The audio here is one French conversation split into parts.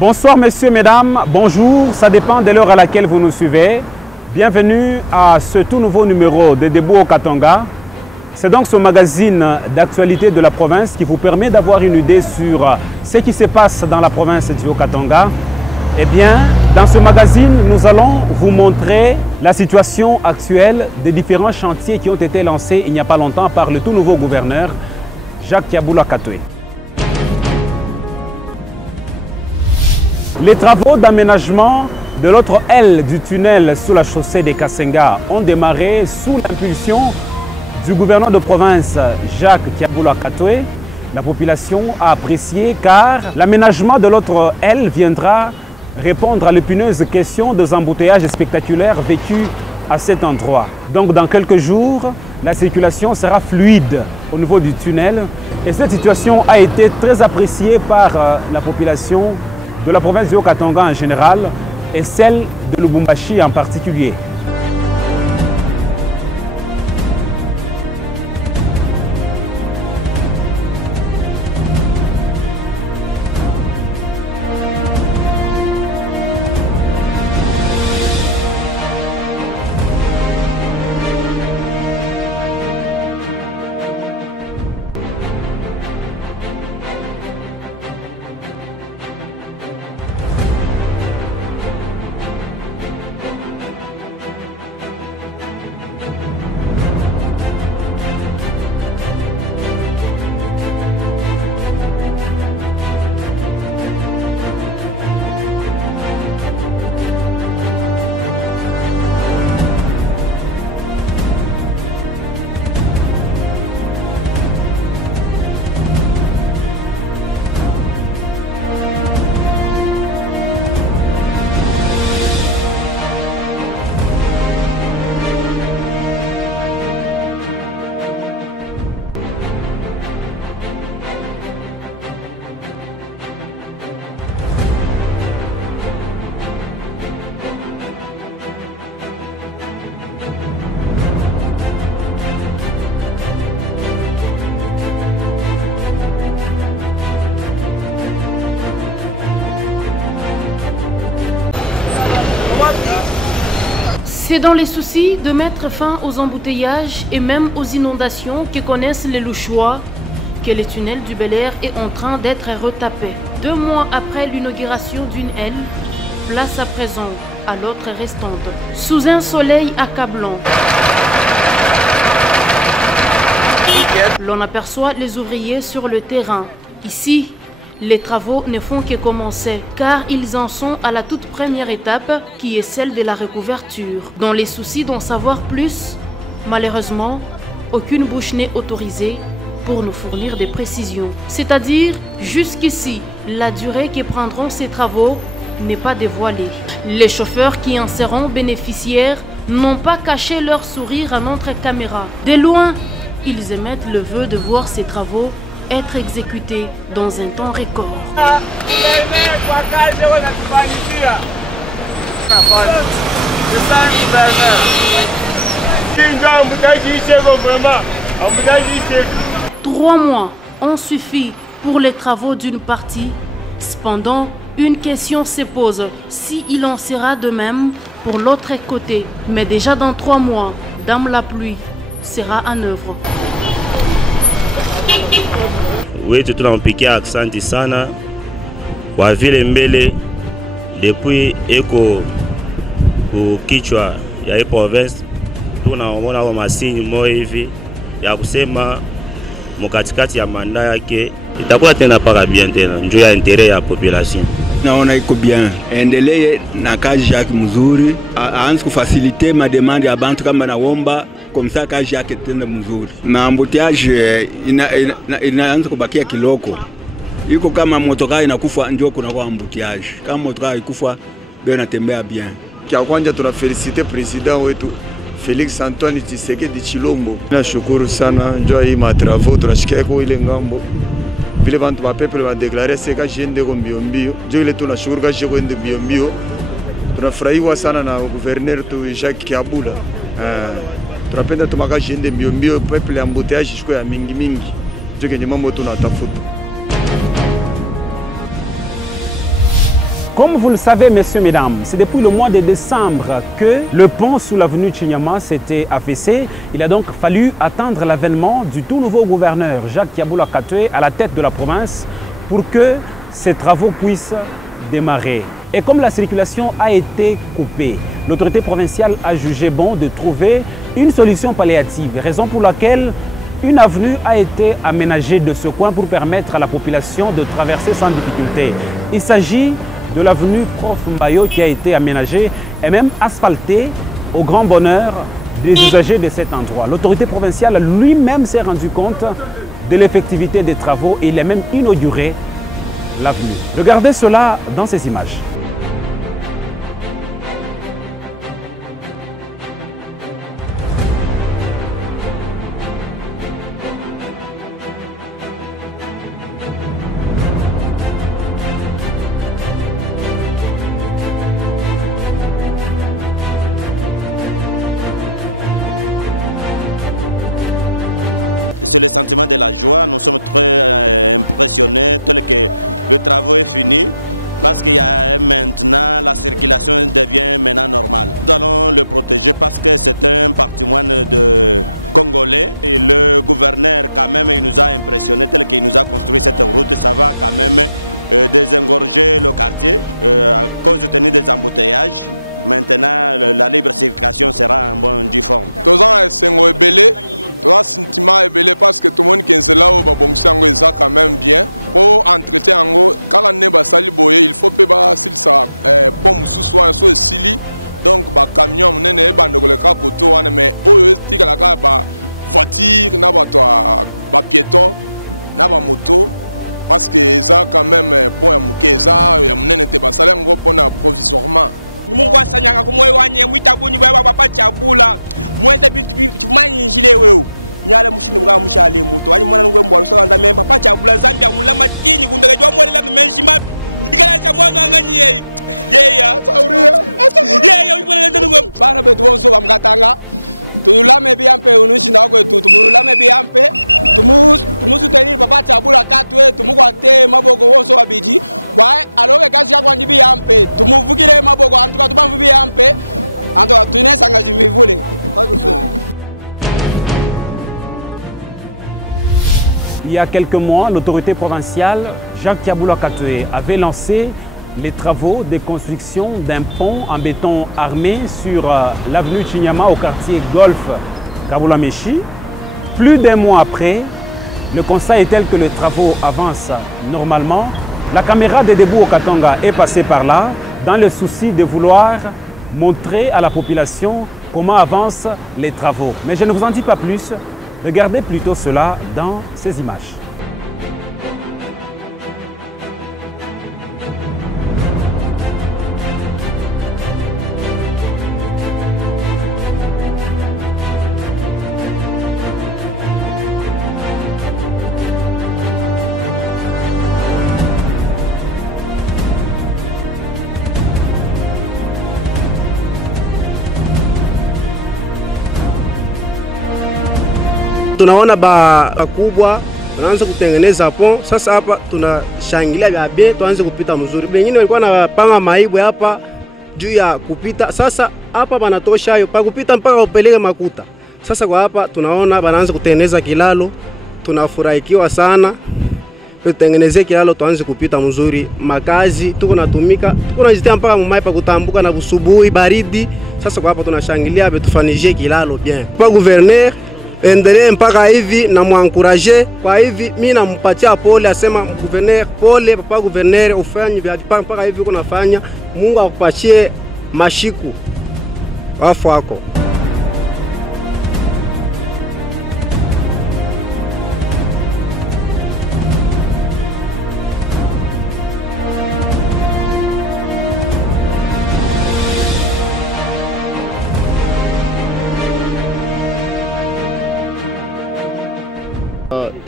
Bonsoir messieurs, mesdames, bonjour, ça dépend de l'heure à laquelle vous nous suivez. Bienvenue à ce tout nouveau numéro de Debout au Katanga. C'est donc ce magazine d'actualité de la province qui vous permet d'avoir une idée sur ce qui se passe dans la province du Haut-Katanga. Eh bien, dans ce magazine, nous allons vous montrer la situation actuelle des différents chantiers qui ont été lancés il n'y a pas longtemps par le tout nouveau gouverneur, Jacques Kiaboula Katoué. Les travaux d'aménagement de l'autre aile du tunnel sous la chaussée des Kasenga ont démarré sous l'impulsion du gouverneur de province Jacques Kiaboula Katoué. La population a apprécié car l'aménagement de l'autre aile viendra répondre à l'épineuse question des embouteillages spectaculaires vécus à cet endroit. Donc dans quelques jours, la circulation sera fluide au niveau du tunnel et cette situation a été très appréciée par la population de la province du Haut-Katanga en général et celle de Lubumbashi en particulier. C'est dans les soucis de mettre fin aux embouteillages et même aux inondations que connaissent les Louchois que le tunnel du Bel-Air est en train d'être retapé. 2 mois après l'inauguration d'une aile, place à présent à l'autre restante. Sous un soleil accablant, l'on aperçoit les ouvriers sur le terrain. Ici, les travaux ne font que commencer, car ils en sont à la toute première étape, qui est celle de la recouverture. Dans les soucis d'en savoir plus, malheureusement, aucune bouche n'est autorisée pour nous fournir des précisions. C'est-à-dire, jusqu'ici, la durée que prendront ces travaux n'est pas dévoilée. Les chauffeurs qui en seront bénéficiaires n'ont pas caché leur sourire à notre caméra. De loin, ils émettent le vœu de voir ces travaux être exécuté dans un temps record. Trois mois ont suffi pour les travaux d'une partie. Cependant, une question se pose, si il en sera de même pour l'autre côté. Mais déjà dans 3 mois, Dame la pluie sera en œuvre. Wetu tunampikia aksanti sana kwa vile mbele depuis eko kukichwa ya hii province tunaona wa masini moja hivi ya kusema mkatikati ya manda yake itakuwa tena para bien tena njoo ya intérêt ya population. Naona iko bien, endelee na kazi yake mzuri, aanze kufasilite ma demande ya bantu kama naomba comme ça kazi yake tena mzuri. Na embouteillage inaanza kubakia kiloko. Iko kama motoka inakufa ndio kuna kwa embouteillage. Kama motoka ikufa ndio inatembea bien. Kia kwanza tunafelicite president wetu Felix Antoine Tshisekedi Chilombo. Nashukuru sana njoo hii matravo tunashikia kwa ile ngambo. Vile bantu ba peuple ba déclarer seka jende ko mbio mbio. Njoo ile tunashukuru kaje kwende mbio mbio. Tunafurahiwa sana na gouverneur tu Jacques Kiaboula. Tunapenda tumaka jende mbio mbio peuple ya embouteillage shiko ya mingi mingi. Njoo kenye mambo tunatafuta. Comme vous le savez, messieurs, mesdames, c'est depuis le mois de décembre que le pont sous l'avenue Chinyama s'était affaissé. Il a donc fallu attendre l'avènement du tout nouveau gouverneur, Jacques Kiaboula Katoué, à la tête de la province, pour que ces travaux puissent démarrer. Et comme la circulation a été coupée, l'autorité provinciale a jugé bon de trouver une solution palliative, raison pour laquelle une avenue a été aménagée de ce coin pour permettre à la population de traverser sans difficulté. Il s'agit de l'avenue Prof Mbayo qui a été aménagée et même asphaltée au grand bonheur des usagers de cet endroit. L'autorité provinciale lui-même s'est rendu compte de l'effectivité des travaux et il a même inauguré l'avenue. Regardez cela dans ces images. C'est le sentiment de la joie, nous sommes très impressionnés tel que le travail est fini parce qu'il y a maintenant la circulation devient maintenant normale. Nous allons le protéger parce que c'est un patrimoine de Congolais et le gouverneur quand même il nous a impressionnés tel qu'il nous a construit cette route, ça va quand même désengorger le quartier à cause de tenir des embouteillages. Maintenant la libre circulation sera en bonne forme. Trois sentiments ébélés parce que tout le monde qui est là au Babongsango est quand même bien. Pour entretenir ango, quand on est basali boye, il faut pas s'il ça pomme sous soit sur sili. Donc ba camion nene ba ndogole ka koto wana mais oyo tika la ka ba voiture na ba toi ba piéton na ba moto parce que ça quand même pour ya mukeza ya munene te basali ngo pona provisoirement. Mungu asanyanga kumwe wanye muitabunyi bwa papa chabula mweze bintu bimanyi njile wewe nyale mushini mga mushale muto ani mwana ngwe mbwa rusanza memba papa chabula zambia mulama tinyi kundege jwa mwelela menjima ikala cha mwana anganyi yeye yeya tauria yeya ubona ndio ngwe bana betu wonso bamgatanga tulame biampe unushinda kwe tumulame biampe tumusutenir papa chabula Katoué tumukwate maboko wonso babiji bwa aloke kazi yakwa ndibi yampe tumuvukire maboko antuka tubamvubi yampe antuka tunesanga jimivule. Il y a quelques mois, l'autorité provinciale Jacques Kiaboula Katoué avait lancé les travaux de construction d'un pont en béton armé sur l'avenue Chinyama au quartier Golf Kaboula-Meshi. Plus d'un mois après, le constat est tel que les travaux avancent normalement. La caméra de Debout au Katanga est passée par là dans le souci de vouloir montrer à la population comment avancent les travaux. Mais je ne vous en dis pas plus, regardez plutôt cela dans ces images. Tunaona bakubwa wanaanza kutengeneza pont. Sasa hapa tunashangilia vya bien tuanze kupita mzuri. Wengine walikuwa wanapanga maibu hapa juu ya kupita. Sasa hapa banatosha hayo pa kupita mpaka upeleke makuta. Sasa kwa hapa tunaona wanaanza kutengeneza kilalo. Tunafurahikiwa sana. Tutengeneze kilalo tuanze kupita mzuri. Makazi tuko natumika, tuko najitia mpaka mumai pa kutambuka na kusubuhi baridi. Sasa kwa hapa tunashangilia betufanije kilalo bien. Kwa gouverneur endelee mpaka hivi na muankuraje. Kwa hivi mimi nampatia pole, asema gouverneur pole papa gouverneur ufanye vya mpaka hivi uko nafanya. Mungu akupatie mashiku wafu wako.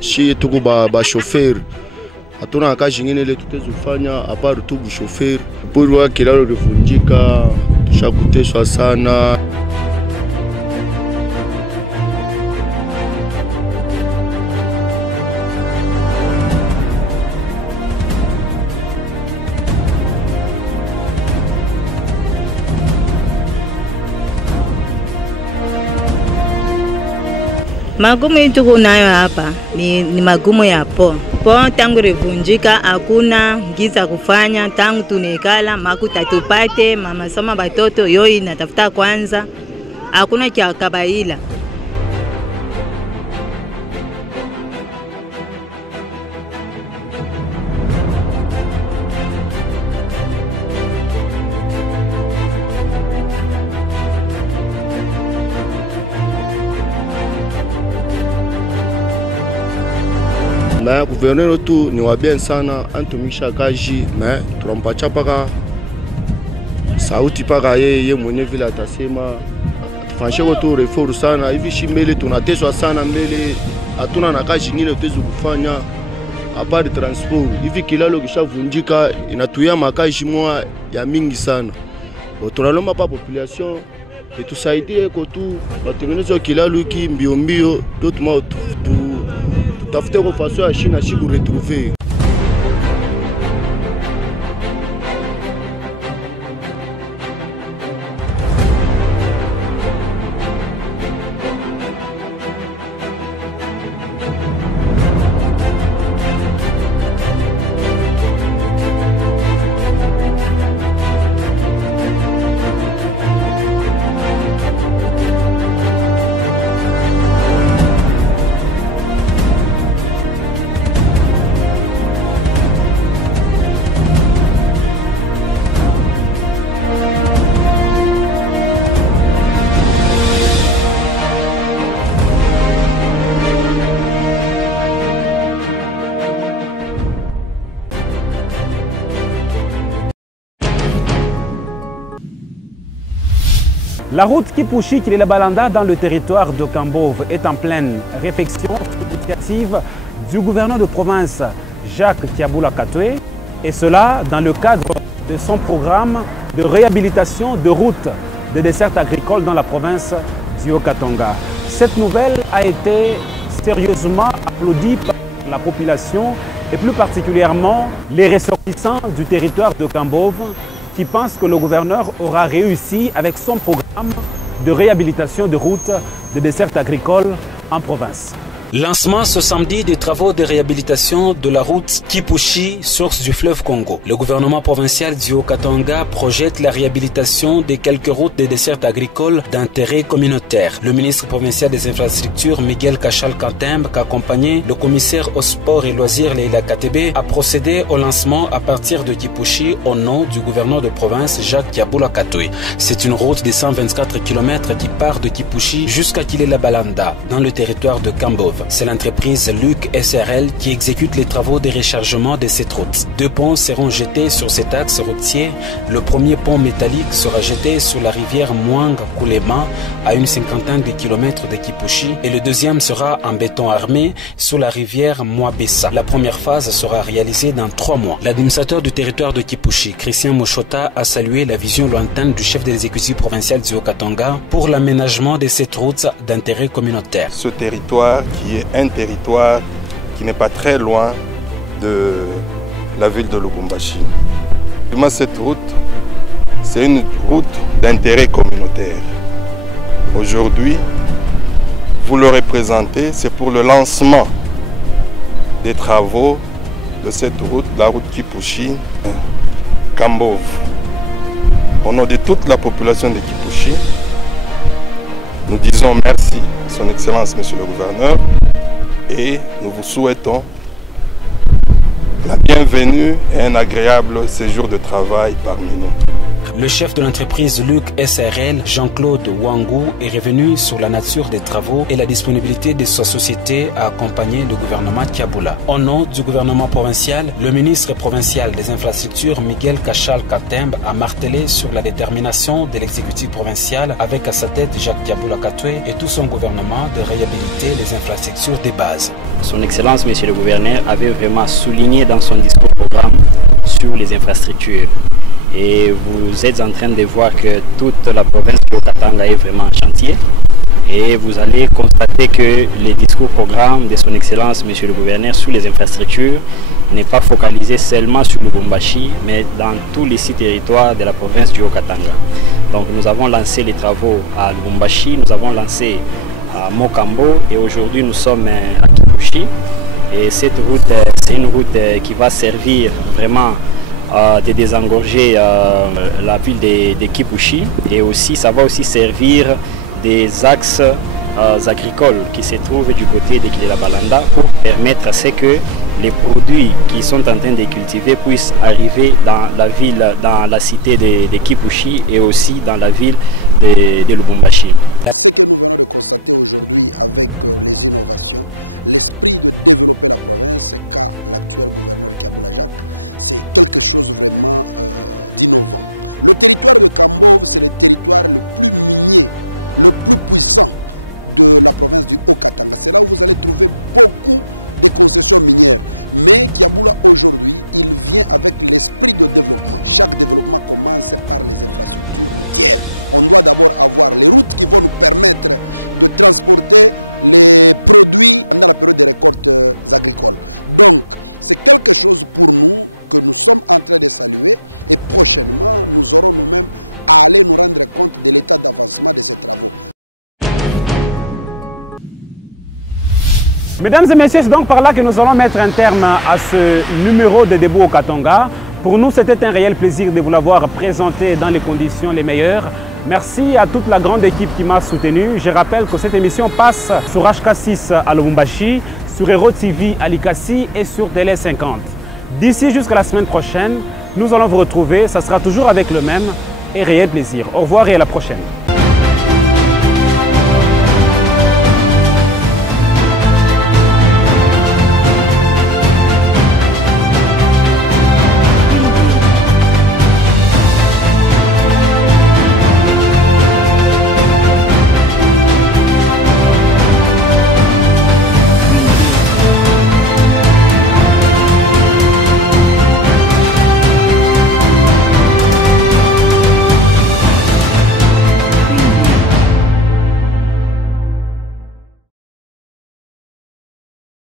Shi tuko ba chauffeur hatuna kazi nyingine ile tutazofanya apart tu chauffeur pour kilalo kivunjika tushakuteshwa sana. Magumu yetu kunayo hapa ni magumu ya po tangu revunjika, hakuna giza kufanya. Tangu tunekala makuta tupate mama soma batoto yoi natafuta kwanza, hakuna kia kabaila. Mais gouverneur tu ni wa bien sana antumisha kaji, mais tunampacha paka sauti paka yeye mwenye vile atasema tufanyishe tu reform sana hivi shimbele, tunateswa sana mbele, hatuna na kazi nyingine tuwezi kufanya apart transport. Hivi kilalo kishavunjika inatuia makazi moja ya mingi sana. Tunalomba pa population itusaidie ko tu batengeneze kilalo hiki mbio mbio, tutuma tafute kwa façon ya Chine shi ku retrouver. La route Kipushi-Kilele-Balanda dans le territoire de Kambove est en pleine réflexion sur l'initiative du gouverneur de province Jacques Tiaboula Katoué, et cela dans le cadre de son programme de réhabilitation de routes de dessertes agricoles dans la province du Haut-Katanga. Cette nouvelle a été sérieusement applaudie par la population et plus particulièrement les ressortissants du territoire de Kambove, qui pense que le gouverneur aura réussi avec son programme de réhabilitation de routes de dessertes agricoles en province. Lancement ce samedi des travaux de réhabilitation de la route Kipushi, source du fleuve Congo. Le gouvernement provincial du Haut-Katanga projette la réhabilitation de quelques routes de dessertes agricoles d'intérêt communautaire. Le ministre provincial des infrastructures, Miguel Kachal Kantembe, accompagné le commissaire au sport et loisirs, Leila Katebe, a procédé au lancement à partir de Kipushi au nom du gouverneur de province, Jacques Tiaboula Katoué. C'est une route de 124 km qui part de Kipushi jusqu'à Kilele-Balanda, dans le territoire de Kambove. C'est l'entreprise Luc SRL qui exécute les travaux de rechargement de cette route. 2 ponts seront jetés sur cet axe routier. Le premier pont métallique sera jeté sur la rivière Mwanga-Kulema à une cinquantaine de kilomètres de Kipushi et le deuxième sera en béton armé sur la rivière Mwabessa. La première phase sera réalisée dans 3 mois. L'administrateur du territoire de Kipushi, Christian Moshota, a salué la vision lointaine du chef de l'exécutif provincial du Haut-Katanga pour l'aménagement de cette route d'intérêt communautaire. Ce territoire qui est un territoire qui n'est pas très loin de la ville de Lubumbashi. Cette route, c'est une route d'intérêt communautaire. Aujourd'hui, vous le représentez, c'est pour le lancement des travaux de cette route, la route Kipushi-Kambove. Au nom de toute la population de Kipushi, nous disons merci à son Excellence, Monsieur le Gouverneur, et nous vous souhaitons la bienvenue et un agréable séjour de travail parmi nous. Le chef de l'entreprise Luc SRL, Jean-Claude Wangou, est revenu sur la nature des travaux et la disponibilité de sa société à accompagner le gouvernement Tiaboula. Au nom du gouvernement provincial, le ministre provincial des infrastructures, Miguel Kachal Kantembe, a martelé sur la détermination de l'exécutif provincial avec à sa tête Jacques Tiaboula Katoué et tout son gouvernement de réhabiliter les infrastructures de base. Ce que nous venons de constater aujourd'hui avec les innovations, l'esprit de développer la province qu'a l'actuel gouverneur Kiaboula Jacques, c'est quelque chose vraiment d'innovant. Le territoire de Kambove, c'est le territoire le plus minier, le plus puissant de la province du Haut-Katanga. C'est là où vous allez trouver beaucoup de concessions minières. Mais Kiaboula aujourd'hui, il vient avec l'esprit de développement. Chaque développement commence par les infrastructures routières. On doit d'abord avoir les routes qui vont nous permettre de transporter les produits pendant la période des récoltes agricoles. Donc, c'est quelque chose pour nous que nous sommes en train de saluer et prochainement, nous aurons nous-mêmes à aller nous rendre compte de l'état d'avancement de ces travaux. Mesdames et messieurs, c'est donc par là que nous allons mettre un terme à ce numéro de Debout au Katanga. Pour nous, c'était un réel plaisir de vous l'avoir présenté dans les conditions les meilleures. Merci à toute la grande équipe qui m'a soutenu. Je rappelle que cette émission passe sur HK6 à Lubumbashi, sur Hero TV à Likasi et sur Télé 50. D'ici jusqu'à la semaine prochaine, nous allons vous retrouver. Ça sera toujours avec le même et réel plaisir. Au revoir et à la prochaine.